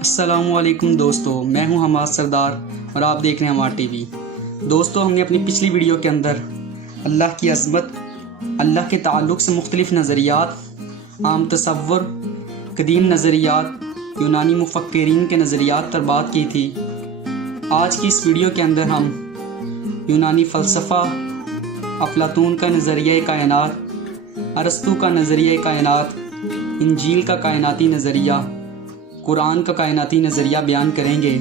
السلام علیکم دوستو، میں ہوں حماد سردار اور آپ دیکھ رہے ہیں ہمارا ٹی وی۔ دوستو، ہم نے اپنی پچھلی ویڈیو کے اندر اللہ کی عظمت، اللہ کے تعلق سے مختلف نظریات، عام تصور، قدیم نظریات، یونانی مفکرین کے نظریات پر بات کی تھی۔ آج کی اس ویڈیو کے اندر ہم یونانی فلسفہ، افلاطون کا نظریہ کائنات، ارسطو کا نظریہ کائنات، انجیل کا کائناتی نظریہ، قرآن کا کائناتی نظریہ بیان کریں گے۔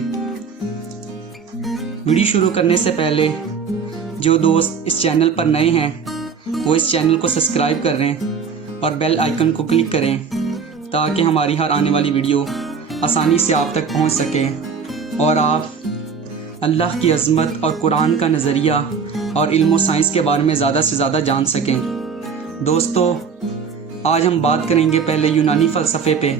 ویڈیو شروع کرنے سے پہلے جو دوست اس چینل پر نئے ہیں وہ اس چینل کو سبسکرائب کر رہے ہیں اور بیل آئیکن کو کلک کریں تاکہ ہماری ہر آنے والی ویڈیو آسانی سے آپ تک پہنچ سکے اور آپ اللہ کی عظمت اور قرآن کا نظریہ اور علم و سائنس کے بارے میں زیادہ سے زیادہ جان سکیں۔ دوستو، آج ہم بات کریں گے پہلے یونانی فلسفے پہ۔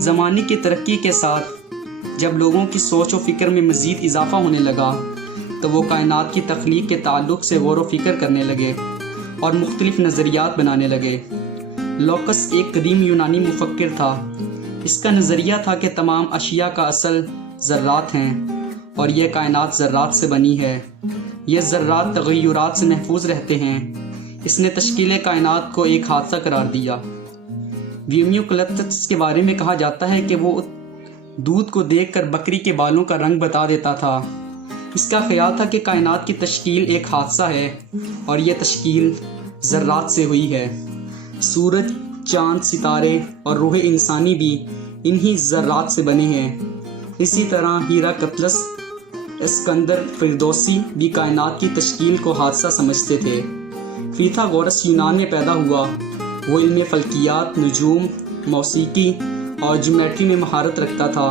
زمانے کی ترقی کے ساتھ جب لوگوں کی سوچ و فکر میں مزید اضافہ ہونے لگا تو وہ کائنات کی تخلیق کے تعلق سے غور و فکر کرنے لگے اور مختلف نظریات بنانے لگے۔ لوکس ایک قدیم یونانی مفکر تھا۔ اس کا نظریہ تھا کہ تمام اشیاء کا اصل ذرات ہیں اور یہ کائنات ذرات سے بنی ہے۔ یہ ذرات تغیرات سے محفوظ رہتے ہیں۔ اس نے تشکیل کائنات کو ایک حادثہ قرار دیا۔ ویمیوکلپٹس کے بارے میں کہا جاتا ہے کہ وہ دودھ کو دیکھ کر بکری کے بالوں کا رنگ بتا دیتا تھا۔ اس کا خیال تھا کہ کائنات کی تشکیل ایک حادثہ ہے اور یہ تشکیل ذرات سے ہوئی ہے۔ سورج، چاند، ستارے اور روح انسانی بھی انہی ذرات سے بنے ہیں۔ اسی طرح ہیراکلیٹس، اسکندر فردوسی بھی کائنات کی تشکیل کو حادثہ سمجھتے تھے۔ فیتھاگورس یونان میں پیدا ہوا۔ وہ علم فلکیات، نجوم، موسیقی اور جیومیٹری میں مہارت رکھتا تھا۔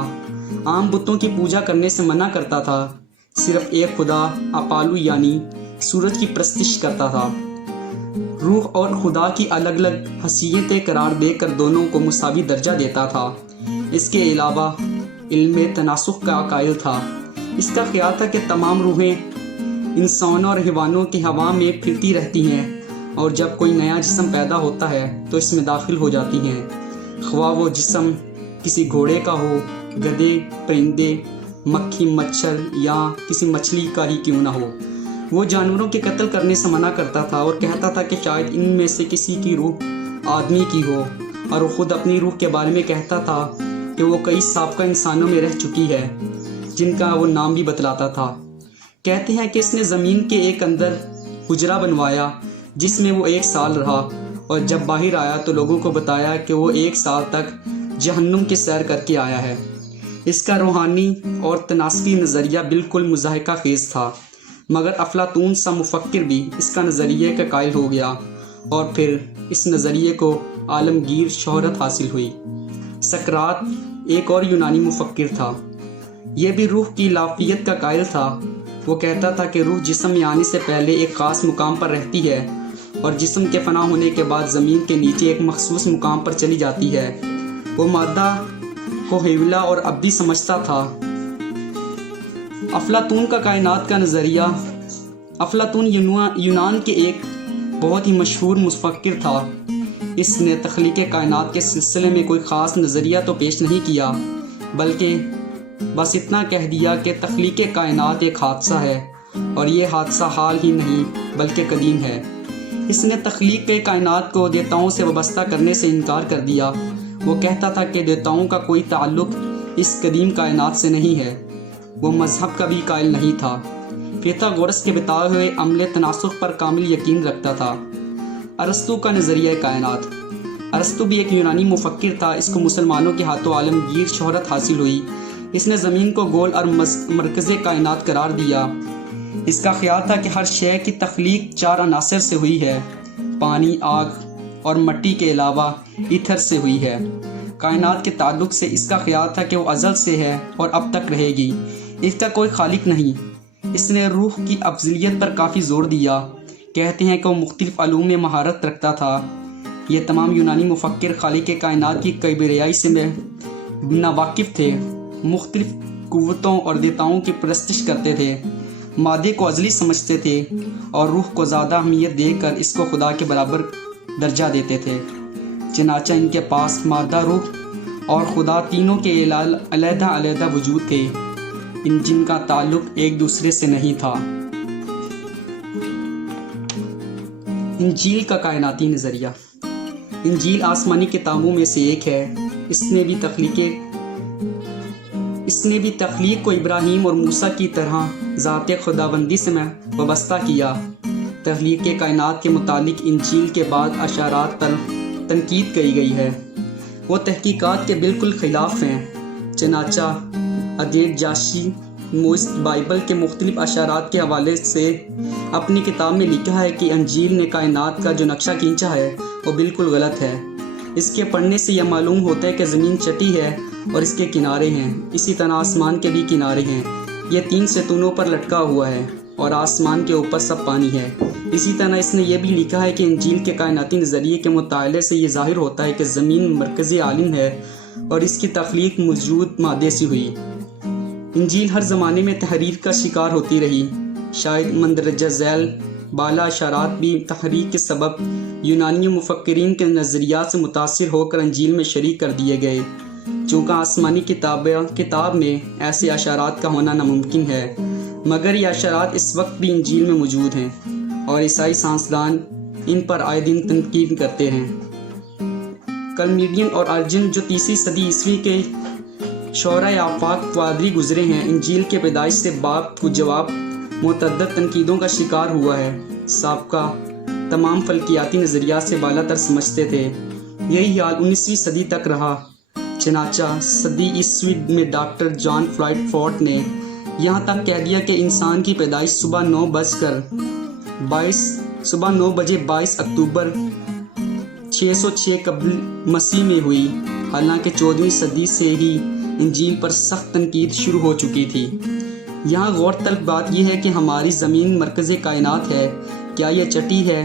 عام بتوں کی پوجا کرنے سے منع کرتا تھا، صرف ایک خدا اپالو یعنی سورج کی پرستش کرتا تھا۔ روح اور خدا کی الگ الگ حیثیتیں قرار دے کر دونوں کو مساوی درجہ دیتا تھا۔ اس کے علاوہ علم تناسخ کا قائل تھا۔ اس کا خیال تھا کہ تمام روحیں انسانوں اور حیوانوں کی ہوا میں پھرتی رہتی ہیں اور جب کوئی نیا جسم پیدا ہوتا ہے تو اس میں داخل ہو جاتی ہیں، خواہ وہ جسم کسی گھوڑے کا ہو، گدھے، پرندے، مکھی، مچھر یا کسی مچھلی کا ہی کیوں نہ ہو۔ وہ جانوروں کے قتل کرنے سے منع کرتا تھا اور کہتا تھا کہ شاید ان میں سے کسی کی روح آدمی کی ہو، اور وہ خود اپنی روح کے بارے میں کہتا تھا کہ وہ کئی سابقہ انسانوں میں رہ چکی ہے جن کا وہ نام بھی بتلاتا تھا۔ کہتے ہیں کہ اس نے زمین کے ایک اندر حجرہ بنوایا جس میں وہ 1 سال رہا، اور جب باہر آیا تو لوگوں کو بتایا کہ وہ 1 سال تک جہنم کی سیر کر کے آیا ہے۔ اس کا روحانی اور تناسخی نظریہ بالکل مضحکہ خیز تھا، مگر افلاطون سا مفکر بھی اس کا نظریے کا قائل ہو گیا اور پھر اس نظریے کو عالمگیر شہرت حاصل ہوئی۔ سقراط ایک اور یونانی مفکر تھا۔ یہ بھی روح کی لافیت کا قائل تھا۔ وہ کہتا تھا کہ روح جسم میں آنے سے پہلے ایک خاص مقام پر رہتی ہے اور جسم کے فنا ہونے کے بعد زمین کے نیچے ایک مخصوص مقام پر چلی جاتی ہے۔ وہ مادہ کو حیولہ اور ابدی سمجھتا تھا۔ افلاطون کا کائنات کا نظریہ۔ افلاطون یونان کے ایک بہت ہی مشہور مفکر تھا۔ اس نے تخلیق کائنات کے سلسلے میں کوئی خاص نظریہ تو پیش نہیں کیا، بلکہ بس اتنا کہہ دیا کہ تخلیق کائنات ایک حادثہ ہے اور یہ حادثہ حال ہی نہیں بلکہ قدیم ہے۔ اس نے تخلیق کائنات کو دیوتاؤں سے وابستہ کرنے سے انکار کر دیا۔ وہ کہتا تھا کہ دیوتاؤں کا کوئی تعلق اس قدیم کائنات سے نہیں ہے۔ وہ مذہب کا بھی قائل نہیں تھا۔ فیتھاگورس کے بتائے ہوئے عمل تناسخ پر کامل یقین رکھتا تھا۔ ارسطو کا نظریہ کائنات۔ ارسطو بھی ایک یونانی مفکر تھا۔ اس کو مسلمانوں کے ہاتھوں عالمگیر شہرت حاصل ہوئی۔ اس نے زمین کو گول اور مرکز کائنات قرار دیا۔ اس کا خیال تھا کہ ہر شے کی تخلیق 4 عناصر سے ہوئی ہے، پانی، آگ اور مٹی کے علاوہ ایتھر سے ہوئی ہے۔ کائنات کے تعلق سے اس کا خیال تھا کہ وہ ازل سے ہے اور اب تک رہے گی، اس کا کوئی خالق نہیں۔ اس نے روح کی افضلیت پر کافی زور دیا۔ کہتے ہیں کہ وہ مختلف علوم میں مہارت رکھتا تھا۔ یہ تمام یونانی مفکر خالق کائنات کی کبریائی سے ناواقف تھے، مختلف قوتوں اور دیوتاؤں کی پرستش کرتے تھے، مادے کو ازلی سمجھتے تھے اور روح کو زیادہ اہمیت دے کر اس کو خدا کے برابر درجہ دیتے تھے۔ چنانچہ ان کے پاس مادہ، روح اور خدا تینوں کے علیحدہ علیحدہ وجود تھے جن کا تعلق ایک دوسرے سے نہیں تھا۔ انجیل کا کائناتی نظریہ۔ انجیل آسمانی کتابوں میں سے ایک ہے۔ اس نے بھی تخلیق کو ابراہیم اور موسیٰ کی طرح ذات خداوندی سے وابستہ کیا۔ تخلیق کائنات کے متعلق انجیل کے بعد اشارات پر تنقید کی گئی ہے۔ وہ تحقیقات کے بالکل خلاف ہیں۔ چنانچہ اگیٹ جاشی موئس بائبل کے مختلف اشارات کے حوالے سے اپنی کتاب میں لکھا ہے کہ انجیل نے کائنات کا جو نقشہ کھینچا ہے وہ بالکل غلط ہے۔ اس کے پڑھنے سے یہ معلوم ہوتا ہے کہ زمین چٹی ہے اور اس کے کنارے ہیں، اسی طرح آسمان کے بھی کنارے ہیں۔ یہ 3 ستونوں پر لٹکا ہوا ہے اور آسمان کے اوپر سب پانی ہے۔ اسی طرح اس نے یہ بھی لکھا ہے کہ انجیل کے کائناتی نظریے کے مطالعے سے یہ ظاہر ہوتا ہے کہ زمین مرکزی عالم ہے اور اس کی تخلیق موجود مادے سے ہوئی۔ انجیل ہر زمانے میں تحریف کا شکار ہوتی رہی۔ شاید مندرجہ ذیل بالا اشارات بھی تحریف کے سبب یونانی مفکرین کے نظریات سے متاثر ہو کر انجیل میں شریک کر دیے گئے۔ چونکہ آسمانی کتاب میں ایسے اشارات کا ہونا ناممکن ہے، مگر یہ اشارات اس وقت بھی انجیل میں موجود ہیں اور عیسائی سائنسدان ان پر آئے دن تنقید کرتے ہیں۔ کلمیڈین اور ارجن جو 3 صدی عیسوی کے شعراء آفاق پادری گزرے ہیں، انجیل کے پیدائش سے باب کو جواب متعدد تنقیدوں کا شکار ہوا ہے۔ سابقہ تمام فلکیاتی نظریات سے بالا تر سمجھتے تھے۔ یہی حال 19ویں صدی تک رہا۔ چنانچہ صدی عیسوی میں ڈاکٹر جان فلائٹ فورٹ نے یہاں تک کہہ دیا کہ انسان کی پیدائش صبح 9 بجے 22 اکتوبر 606 قبل مسیح میں ہوئی، حالانکہ 14ویں صدی سے ہی انجیل پر سخت تنقید شروع ہو چکی تھی۔ یہاں غور طلب بات یہ ہے کہ ہماری زمین مرکز کائنات ہے۔ کیا یہ چٹی ہے؟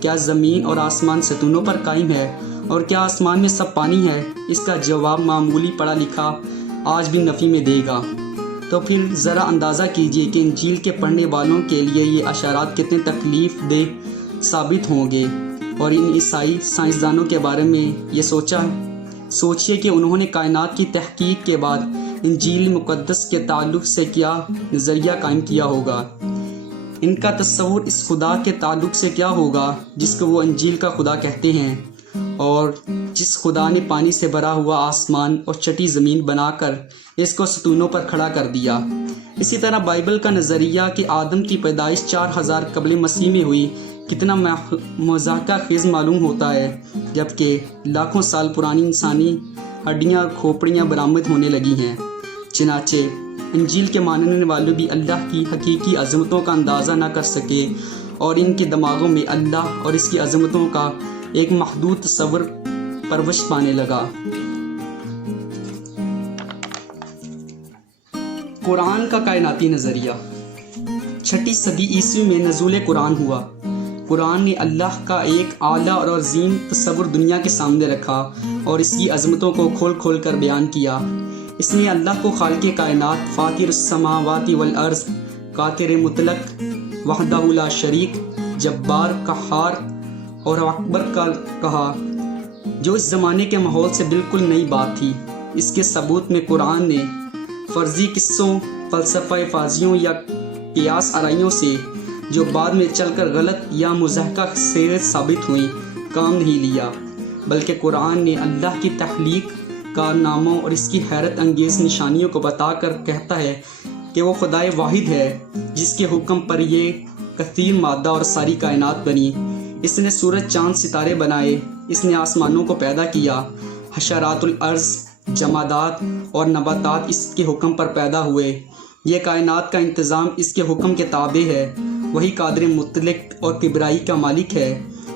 کیا زمین اور آسمان ستونوں پر قائم ہے؟ اور کیا آسمان میں سب پانی ہے؟ اس کا جواب معمولی پڑھا لکھا آج بھی نفی میں دے گا۔ تو پھر ذرا اندازہ کیجئے کہ انجیل کے پڑھنے والوں کے لیے یہ اشارات کتنے تکلیف دہ ثابت ہوں گے۔ اور ان عیسائی سائنسدانوں کے بارے میں یہ سوچئے کہ انہوں نے کائنات کی تحقیق کے بعد انجیل مقدس کے تعلق سے کیا نظریہ قائم کیا ہوگا۔ ان کا تصور اس خدا کے تعلق سے کیا ہوگا جس کو وہ انجیل کا خدا کہتے ہیں، اور جس خدا نے پانی سے بھرا ہوا آسمان اور چٹی زمین بنا کر اس کو ستونوں پر کھڑا کر دیا۔ اسی طرح بائبل کا نظریہ کہ آدم کی پیدائش 4000 قبل مسیح میں ہوئی کتنا مضحکہ خیز معلوم ہوتا ہے، جبکہ لاکھوں سال پرانی انسانی ہڈیاں اور کھوپڑیاں برآمد ہونے لگی ہیں۔ چنانچہ انجیل کے ماننے والے بھی اللہ کی حقیقی عظمتوں کا اندازہ نہ کر سکے اور ان کے دماغوں میں اللہ اور اس کی عظمتوں کا ایک محدود تصور پرورش پانے لگا۔ قرآن کا کائناتی نظریہ۔ 6 صدی عیسوی میں نزول قرآن ہوا۔ قرآن نے اللہ کا ایک اعلیٰ اور عظیم تصور دنیا کے سامنے رکھا اور اس کی عظمتوں کو کھول کھول کر بیان کیا۔ اس نے اللہ کو خالق کائنات، فاطر السماوات والارض، قادر مطلق، وحدہ لا شریک، جبار، قہار اور اکبر کا کہا، جو اس زمانے کے ماحول سے بالکل نئی بات تھی۔ اس کے ثبوت میں قرآن نے فرضی قصوں، فلسفہ فاضیوں یا قیاس آرائیوں سے جو بعد میں چل کر غلط یا مضحکہ خیز ثابت ہوئیں کام نہیں لیا، بلکہ قرآن نے اللہ کی تخلیق، کارناموں اور اس کی حیرت انگیز نشانیوں کو بتا کر کہتا ہے کہ وہ خدائے واحد ہے جس کے حکم پر یہ کثیر مادہ اور ساری کائنات بنی۔ اس نے سورج، چاند، ستارے بنائے۔ اس نے آسمانوں کو پیدا کیا۔ حشرات الارض، جمادات اور نباتات اس کے حکم پر پیدا ہوئے۔ یہ کائنات کا انتظام اس کے حکم کے تابع ہے۔ وہی قادر مطلق اور کبریائی کا مالک ہے۔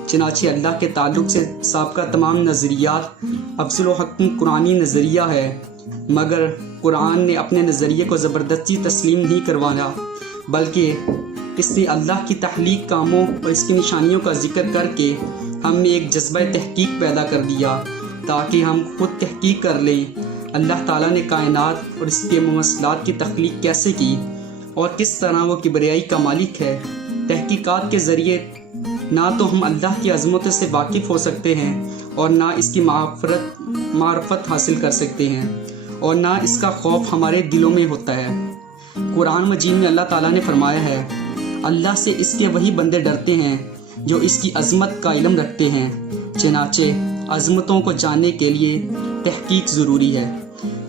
چنانچہ اللہ کے تعلق سے سابقہ تمام نظریات افضل و حکم قرآنی نظریہ ہے، مگر قرآن نے اپنے نظریے کو زبردستی تسلیم نہیں کروایا، بلکہ اس نے اللہ کی تخلیق کاموں اور اس کی نشانیوں کا ذکر کر کے ہم میں ایک جذبہ تحقیق پیدا کر دیا تاکہ ہم خود تحقیق کر لیں اللہ تعالیٰ نے کائنات اور اس کے ممثلات کی تخلیق کیسے کی اور کس طرح وہ کبریائی کا مالک ہے۔ تحقیقات کے ذریعے نہ تو ہم اللہ کی عظمتوں سے واقف ہو سکتے ہیں اور نہ اس کی معرفت حاصل کر سکتے ہیں، اور نہ اس کا خوف ہمارے دلوں میں ہوتا ہے۔ قرآن مجید میں اللہ تعالیٰ نے فرمایا ہے، اللہ سے اس کے وہی بندے ڈرتے ہیں جو اس کی عظمت کا علم رکھتے ہیں، چنانچہ عظمتوں کو جاننے کے لیے تحقیق ضروری ہے۔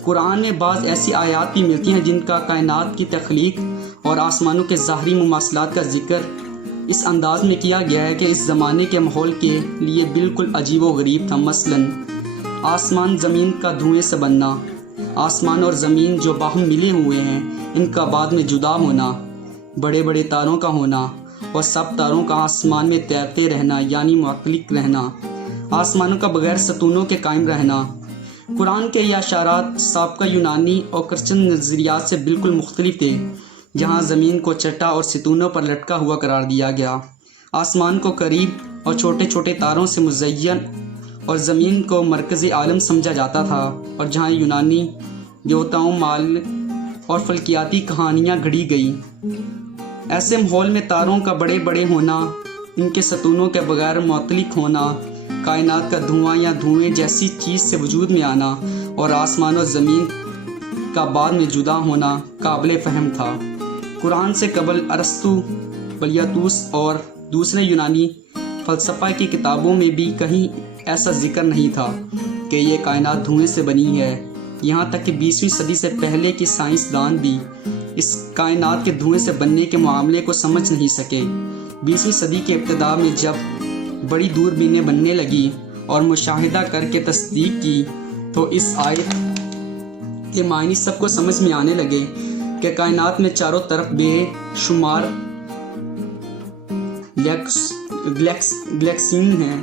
قرآن میں بعض ایسی آیات بھی ملتی ہیں جن کا کائنات کی تخلیق اور آسمانوں کے ظاہری مماثلات کا ذکر اس انداز میں کیا گیا ہے کہ اس زمانے کے ماحول کے لیے بالکل عجیب و غریب تھا۔ مثلاً آسمان زمین کا دھوئیں سے بننا، آسمان اور زمین جو باہم ملے ہوئے ہیں ان کا بعد میں جدا ہونا، بڑے بڑے تاروں کا ہونا اور سب تاروں کا آسمان میں تیرتے رہنا یعنی معتلق رہنا، آسمانوں کا بغیر ستونوں کے قائم رہنا۔ قرآن کے یہ اشارات سابقہ یونانی اور کرسچن نظریات سے بالکل مختلف تھے، جہاں زمین کو چٹا اور ستونوں پر لٹکا ہوا قرار دیا گیا، آسمان کو قریب اور چھوٹے چھوٹے تاروں سے مزین اور زمین کو مرکزی عالم سمجھا جاتا تھا، اور جہاں یونانی دیوتاؤں، مال اور فلکیاتی کہانیاں گھڑی گئی۔ ایسے ماحول میں تاروں کا بڑے بڑے ہونا، ان کے ستونوں کے بغیر معتلق ہونا، کائنات کا دھواں یا دھوئیں جیسی چیز سے وجود میں آنا اور آسمان اور زمین کا بعد میں جدا ہونا قابل فہم تھا۔ قرآن سے قبل ارسطو، پلیاتوس اور دوسرے یونانی فلسفہ کی کتابوں میں بھی کہیں ایسا ذکر نہیں تھا کہ یہ کائنات دھوئیں سے بنی ہے۔ یہاں تک کہ 20ویں صدی سے پہلے کی سائنسدان بھی اس کائنات کے دھوئیں سے بننے کے معاملے کو سمجھ نہیں سکے۔ 20ویں صدی کے ابتدا میں جب بڑی دوربینیں بننے لگی اور مشاہدہ کر کے تصدیق کی تو اس آیت کے معنی سب کو سمجھ میں آنے لگے کہ کائنات میں چاروں طرف بے شمار گلیکسیاں ہیں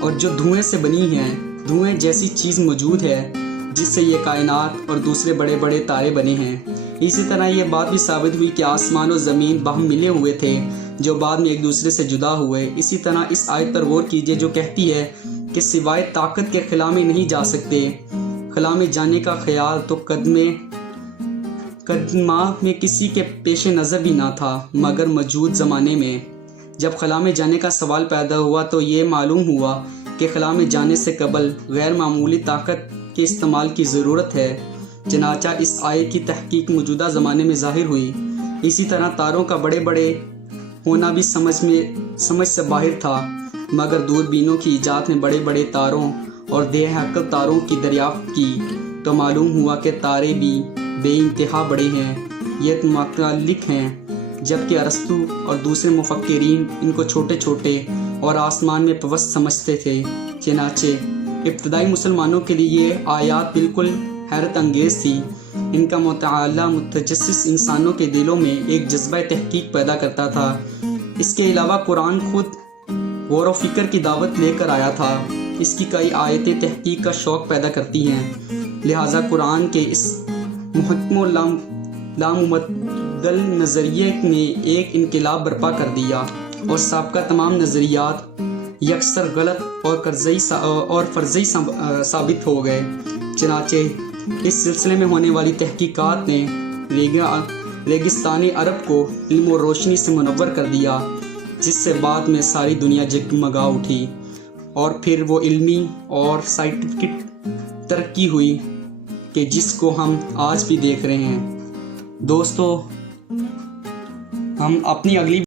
اور جو دھوئیں سے بنی ہیں، دھوئیں جیسی چیز موجود ہے جس سے یہ کائنات اور دوسرے بڑے بڑے تارے بنے ہیں۔ اسی طرح یہ بات بھی ثابت ہوئی کہ آسمان و زمین باہم ملے ہوئے تھے جو بعد میں ایک دوسرے سے جدا ہوئے۔ اسی طرح اس آیت پر غور کیجئے جو کہتی ہے کہ سوائے طاقت کے خلا میں نہیں جا سکتے۔ خلا میں جانے کا خیال تو قدمہ میں کسی کے پیش نظر بھی نہ تھا، مگر موجود زمانے میں جب خلا میں جانے کا سوال پیدا ہوا تو یہ معلوم ہوا کہ خلا میں جانے سے قبل غیر معمولی طاقت کے استعمال کی ضرورت ہے، چنانچہ اس آیت کی تحقیق موجودہ زمانے میں ظاہر ہوئی۔ اسی طرح تاروں کا بڑے بڑے ہونا بھی سمجھ سے باہر تھا، مگر دوربینوں کی ایجاد نے بڑے بڑے تاروں اور دیہ عقل تاروں کی دریافت کی تو معلوم ہوا کہ تارے بھی بے انتہا بڑے ہیں، یہ متعلق ہیں، جبکہ ارسطو اور دوسرے مفکرین ان کو چھوٹے چھوٹے اور آسمان میں پوست سمجھتے تھے۔ چنانچہ ابتدائی مسلمانوں کے لیے یہ آیات بالکل حیرت انگیز تھی۔ ان کا مطالعہ متجسس انسانوں کے دلوں میں ایک جذبہ تحقیق پیدا کرتا تھا۔ اس کے علاوہ قرآن خود غور و فکر کی دعوت لے کر آیا تھا۔ اس کی کئی آیتیں تحقیق کا شوق پیدا کرتی ہیں، لہٰذا قرآن کے اس محکم و لامبدل نظریے نے ایک انقلاب برپا کر دیا اور سابقہ تمام نظریات یکسر غلط اور فرضی ثابت ہو گئے۔ چنانچہ اس سلسلے میں ہونے والی تحقیقات نے ریگستانی عرب کو علم و روشنی سے منور کر دیا، جس سے بعد میں ساری دنیا جگمگا اٹھی اور پھر وہ علمی اور سائنٹیفک ترقی ہوئی کہ جس کو ہم آج بھی دیکھ رہے ہیں۔ دوستو، ہم اپنی اگلی